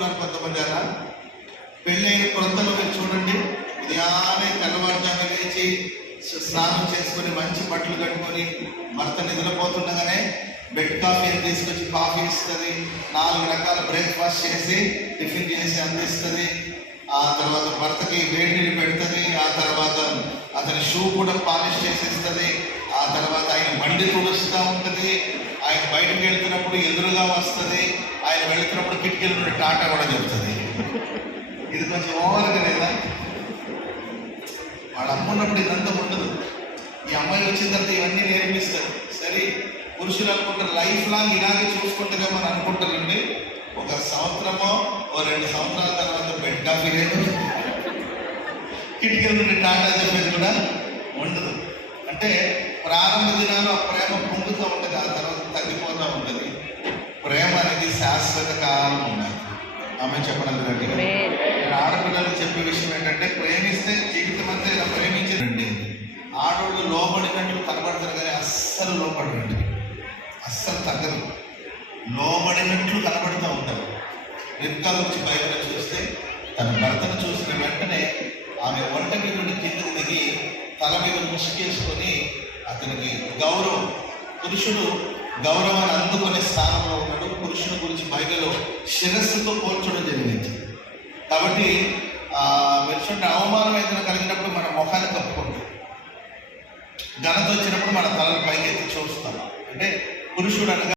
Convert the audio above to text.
ఉన్నారు కొంతమంది. అలా పెళ్ళైన కొత్తలో మీరు చూడండి, ఉదయాన్నే తెల్లవారుజామున లేచి స్నానం చేసుకొని మంచి బట్టలు కట్టుకొని భర్త నిద్రపోతుండగానే బెడ్ కాఫీ అని తీసుకొచ్చి కాఫీ ఇస్తుంది, 4 రకాల బ్రేక్ఫాస్ట్ చేసి టిఫిన్ చేసి అందిస్తుంది. ఆ తర్వాత భర్తకి వేడి నీళ్ళు పెడుతుంది. ఆ తర్వాత అతని షూ కూడా పాలిష్ చేసేస్తుంది. ఆ తర్వాత ఆయన బండి తుడుస్తూ ఉంటుంది. ఆయన బయటకు వెళ్తున్నప్పుడు ఎదురుగా వస్తుంది. ఆయన వెళ్తున్నప్పుడు కిటికీల నుండి టాటా కూడా చెప్తుంది. ఇది కొంచెం ఓవర్గా లేదా? వాళ్ళ అమ్మ ఉన్నప్పుడు ఇదంతా ఉండదు. ఈ అమ్మాయి వచ్చిన తర్వాత ఇవన్నీ నేర్పిస్తారు. సరే, పురుషులు అనుకుంటారు లైఫ్ లాంగ్ ఇలాగే చూసుకుంటారేమో అని అనుకుంటారండి. 1 సంవత్సరమో 2 సంవత్సరాల తర్వాత బెడ్ కాఫీ లేదు, కిటికీల నుండి టాటా చెప్పేది కూడా ఉండదు. అంటే ప్రారంభ దినాలు ఆ ప్రేమ పొంగుతూ ఉంటుంది, ఆ తర్వాత తగ్గిపోతూ ఉంటుంది. ప్రేమ అనేది శాశ్వత కాలం ఉన్నది. ఆమె చెప్పడం గట్టిగా. నేను ఆడపిల్లలకు చెప్పే విషయం ఏంటంటే, ప్రేమిస్తే జీవితం అంతా ఇలా ప్రేమించండి. ఆడవాళ్ళు లోబడినట్లు కనబడతారు కానీ అస్సలు లోపడండి, అస్సలు తగ్గదు. లోబడినట్లు కనబడుతూ ఉంటారు. రిబ్కా గురించి బైబిల్లో చూస్తే తన భర్తను చూసిన వెంటనే ఆమె వంట మీద నుండి కిందకు దిగి తల మీద ముసుకేసుకొని అతనికి గౌరవం, పురుషుడు గౌరవాన్ని అందుకునే స్థానంలో ఉన్నాడు. పురుషుని గురించి బైబిల్లో శిరస్సుతో పోల్చడం జరిగింది. కాబట్టి వెలుచుంటే అవమానం ఏదైనా కలిగినప్పుడు మన మొఖాన్ని కప్పుకుంటాం, ఘనత వచ్చినప్పుడు మన తలను పైకెత్తి చూస్తాం. అంటే పురుషుడు అనగా